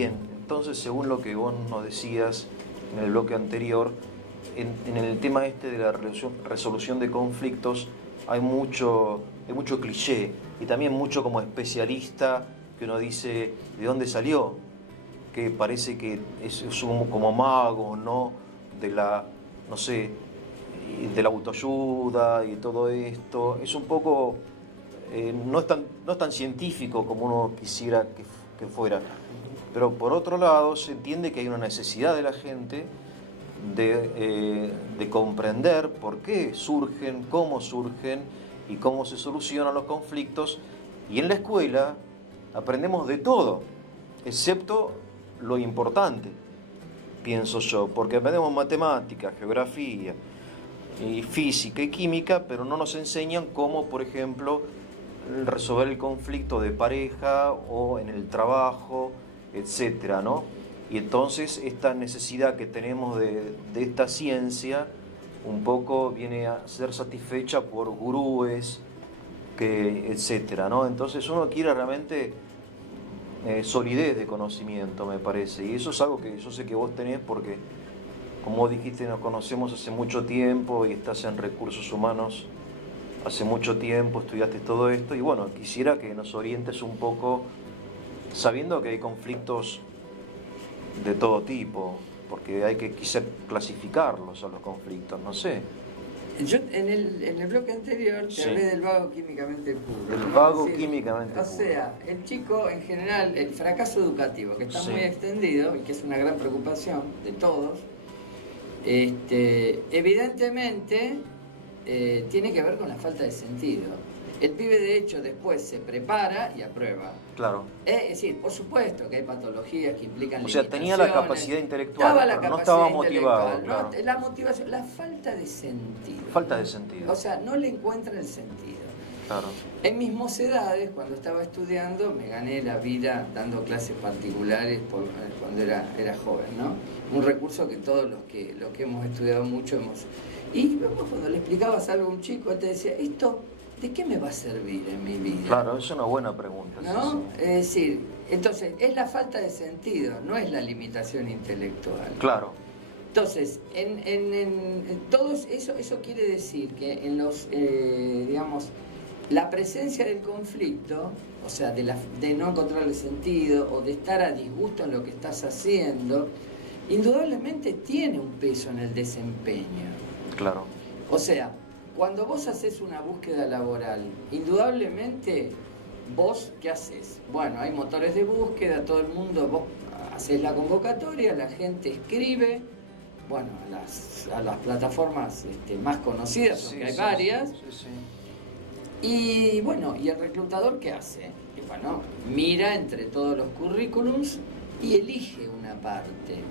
Bien, entonces según lo que vos nos decías en el bloque anterior, en el tema este de la resolución de conflictos hay mucho cliché y también mucho como especialista que uno dice de dónde salió, que parece que es como mago, ¿no? De la, no sé, de la autoayuda y todo esto. Es un poco, no es tan científico como uno quisiera que fuera. Pero por otro lado se entiende que hay una necesidad de la gente de comprender por qué surgen, cómo surgen y cómo se solucionan los conflictos. Y en la escuela aprendemos de todo, excepto lo importante, pienso yo, porque aprendemos matemática, geografía, y física y química, pero no nos enseñan cómo, por ejemplo, resolver el conflicto de pareja o en el trabajo, etcétera, ¿no? Y entonces esta necesidad que tenemos de esta ciencia un poco viene a ser satisfecha por gurúes, etcétera, ¿no? Entonces uno quiere realmente solidez de conocimiento, me parece, y eso es algo que yo sé que vos tenés porque, como vos dijiste, nos conocemos hace mucho tiempo y estás en recursos humanos hace mucho tiempo, estudiaste todo esto y bueno, quisiera que nos orientes un poco sabiendo que hay conflictos de todo tipo, porque hay que quizá clasificarlos a los conflictos, no sé. Yo en el bloque anterior te Sí. hablé del vago químicamente puro. Del ¿no? vago Es decir, químicamente o puro. sea, el chico en general, el fracaso educativo, que está Sí. muy extendido y que es una gran preocupación de todos, evidentemente tiene que ver con la falta de sentido. El pibe de hecho después se prepara y aprueba. Claro. Es decir, por supuesto que hay patologías que implican O sea, tenía la capacidad intelectual, Estaba la pero no capacidad estaba motivado. intelectual, Claro. ¿no? La motivación, la falta de sentido. Falta de sentido. O sea, no le encuentran el sentido. Claro. En mis mocedades, cuando estaba estudiando, me gané la vida dando clases particulares cuando era joven, ¿no? Un recurso que todos los que hemos estudiado mucho hemos... Y cuando le explicabas algo a un chico, él te decía, ¿esto de qué me va a servir en mi vida? Claro, es una buena pregunta. ¿No? Sí, sí. Es decir, entonces, es la falta de sentido, no es la limitación intelectual. Claro. Entonces, en todo eso quiere decir que en los, digamos, la presencia del conflicto, o sea, de no encontrarle sentido o de estar a disgusto en lo que estás haciendo, indudablemente tiene un peso en el desempeño. Claro. O sea, cuando vos haces una búsqueda laboral, indudablemente vos, ¿qué haces? Bueno, hay motores de búsqueda, todo el mundo, vos haces la convocatoria, la gente escribe, bueno, a las plataformas más conocidas, porque hay varias. Sí. Y bueno, ¿y el reclutador qué hace? Y bueno, mira entre todos los currículums y elige una parte.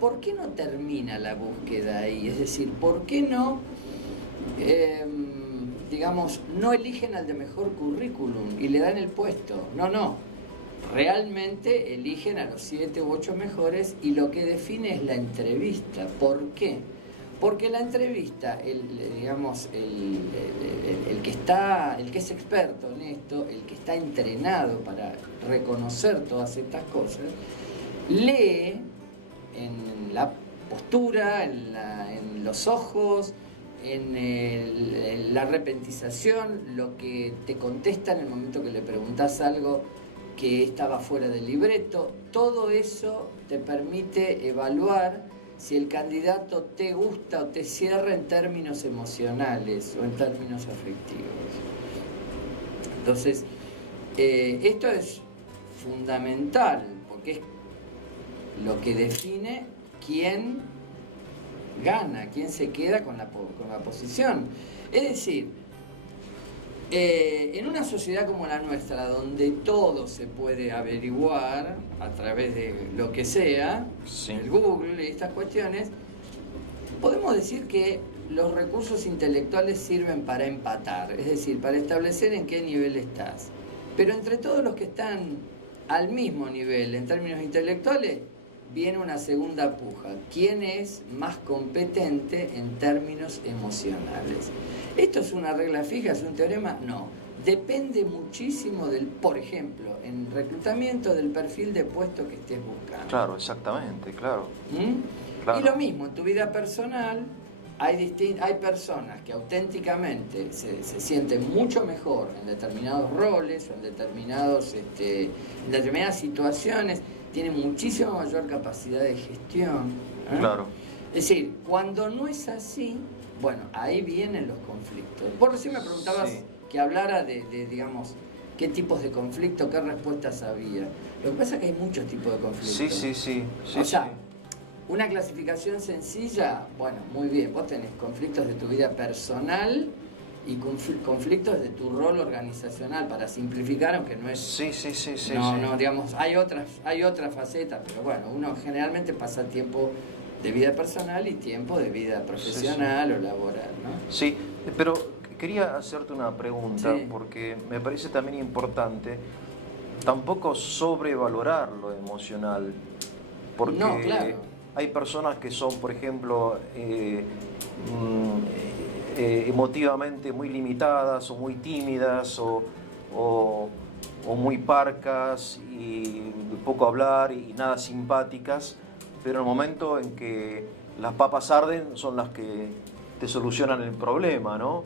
¿Por qué no termina la búsqueda ahí? Es decir, ¿por qué no, digamos, no eligen al de mejor currículum y le dan el puesto? No. Realmente eligen a los 7 u 8 mejores y lo que define es la entrevista. ¿Por qué? Porque la entrevista, el que es experto en esto, el que está entrenado para reconocer todas estas cosas, lee en la postura, en los ojos, en la repentización, lo que te contesta en el momento que le preguntas algo que estaba fuera del libreto. Todo eso te permite evaluar si el candidato te gusta o te cierra en términos emocionales o en términos afectivos. Entonces, esto es fundamental porque es lo que define quién gana, quién se queda con la posición. Es decir, en una sociedad como la nuestra, donde todo se puede averiguar a través de lo que sea, Sí. el Google y estas cuestiones, podemos decir que los recursos intelectuales sirven para empatar, es decir, para establecer en qué nivel estás. Pero entre todos los que están al mismo nivel en términos intelectuales, viene una segunda puja. ¿Quién es más competente en términos emocionales? ¿Esto es una regla fija, es un teorema? No. depende muchísimo del, por ejemplo, en reclutamiento del perfil de puesto que estés buscando. Claro, exactamente, claro. Y lo mismo, en tu vida personal hay personas que auténticamente se sienten mucho mejor en determinados roles o en determinadas situaciones, tienen muchísima mayor capacidad de gestión. Claro. Es decir, cuando no es así, bueno, ahí vienen los conflictos. Vos recién me preguntabas que hablara de, digamos, qué tipos de conflictos, qué respuestas había. Lo que pasa es que hay muchos tipos de conflictos. Sí. O sea, una clasificación sencilla, bueno, muy bien, vos tenés conflictos de tu vida personal y conflictos de tu rol organizacional, para simplificar, aunque no es... No, digamos, hay otras facetas, pero bueno, uno generalmente pasa tiempo de vida personal y tiempo de vida profesional o laboral, ¿no? Sí, pero quería hacerte una pregunta, porque me parece también importante tampoco sobrevalorar lo emocional, porque no, claro. Hay personas que son, por ejemplo, emotivamente muy limitadas o muy tímidas o muy parcas y poco hablar y nada simpáticas, pero en el momento en que las papas arden son las que te solucionan el problema, ¿no?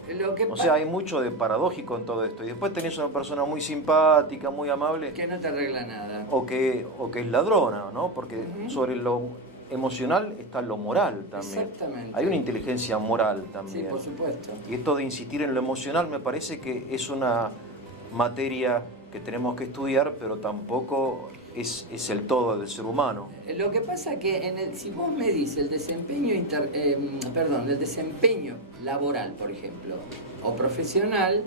O sea, hay mucho de paradójico en todo esto. Y después tenés una persona muy simpática, muy amable, que no te arregla nada. O que es ladrona, ¿no? Porque sobre lo emocional está lo moral también. Exactamente. Hay una inteligencia moral también. Sí, por supuesto. Y esto de insistir en lo emocional me parece que es una materia que tenemos que estudiar, pero tampoco es el todo del ser humano. Lo que pasa que si vos medís el desempeño el desempeño laboral, por ejemplo, o profesional,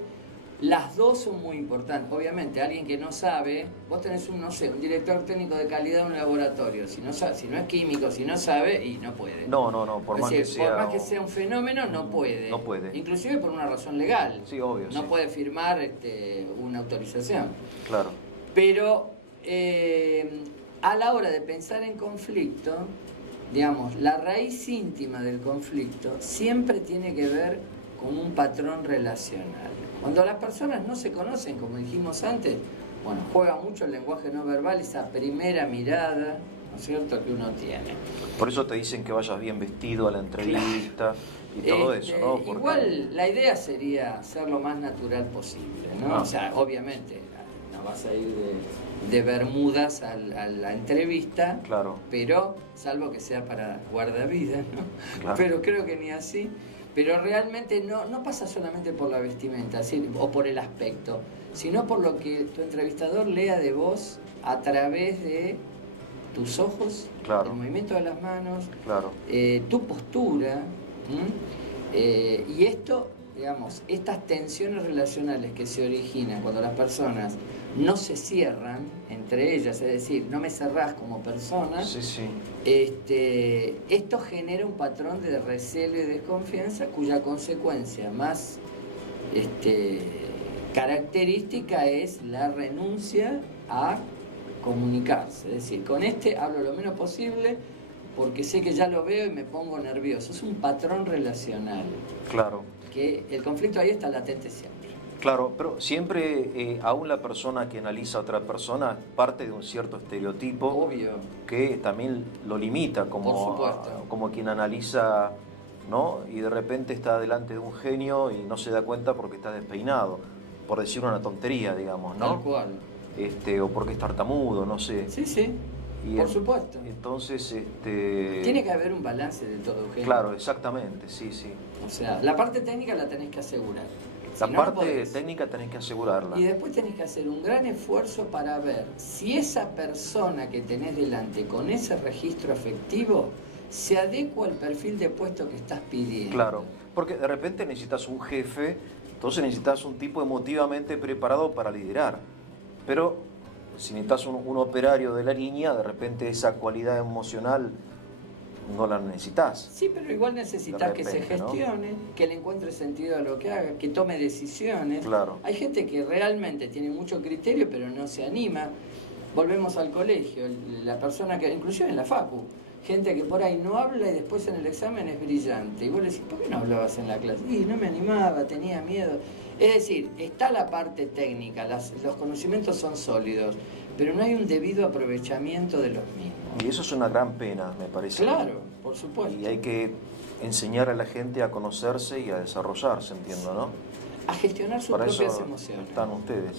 las dos son muy importantes. Obviamente, alguien que no sabe, vos tenés un director técnico de calidad en un laboratorio, si no es químico, si no sabe, y no puede. No, por más que sea un fenómeno, no puede. No puede. Inclusive por una razón legal. Sí, obvio. No puede firmar una autorización. Claro. Pero a la hora de pensar en conflicto, digamos, la raíz íntima del conflicto siempre tiene que ver con un patrón relacional. Cuando las personas no se conocen, como dijimos antes, bueno, juega mucho el lenguaje no verbal, esa primera mirada, ¿no es cierto?, que uno tiene. Por eso te dicen que vayas bien vestido a la entrevista y todo eso, ¿no? Porque... Igual la idea sería ser lo más natural posible, ¿no? O sea, obviamente, no vas a ir de bermudas a la entrevista, claro, pero salvo que sea para guardavidas, ¿no? Claro. Pero creo que ni así. Pero realmente no pasa solamente por la vestimenta, ¿sí? O por el aspecto, sino por lo que tu entrevistador lea de vos a través de tus ojos, claro, el movimiento de las manos, claro, tu postura, y esto, digamos, estas tensiones relacionales que se originan cuando las personas no se cierran entre ellas, es decir, no me cerrás como persona, esto genera un patrón de recelo y desconfianza cuya consecuencia más característica es la renuncia a comunicarse. Es decir, con hablo lo menos posible porque sé que ya lo veo y me pongo nervioso. Es un patrón relacional. Claro. Que el conflicto ahí está latente siempre. Claro, pero siempre, aún la persona que analiza a otra persona parte de un cierto estereotipo. Obvio. Que también lo limita, como quien analiza, ¿no? Y de repente está delante de un genio y no se da cuenta porque está despeinado, por decir una tontería, digamos, ¿no? Tal cual. O porque es tartamudo, no sé. Sí, por supuesto. Entonces, tiene que haber un balance de todo, Eugenio. Claro, exactamente, sí. O sea, la parte técnica la tenés que asegurar. La parte técnica tenés que asegurarla. Y después tenés que hacer un gran esfuerzo para ver si esa persona que tenés delante con ese registro afectivo se adecua al perfil de puesto que estás pidiendo. Claro, porque de repente necesitas un jefe, entonces necesitas un tipo emotivamente preparado para liderar. Pero si necesitas un operario de la línea, de repente esa cualidad emocional no la necesitas. Sí, pero igual necesitas que se gestione, ¿no? Que le encuentre sentido a lo que haga, que tome decisiones. Claro. Hay gente que realmente tiene mucho criterio, pero no se anima. Volvemos al colegio, la persona que, inclusive en la facu, gente que por ahí no habla y después en el examen es brillante. Y vos le decís, ¿por qué no hablabas en la clase? Y no me animaba, tenía miedo. Es decir, está la parte técnica, los conocimientos son sólidos, pero no hay un debido aprovechamiento de los mismos. Y eso es una gran pena, me parece. Claro, por supuesto. Y hay que enseñar a la gente a conocerse y a desarrollarse, entiendo, ¿no? A gestionar sus Para propias eso emociones. están ustedes.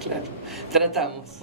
Claro, tratamos.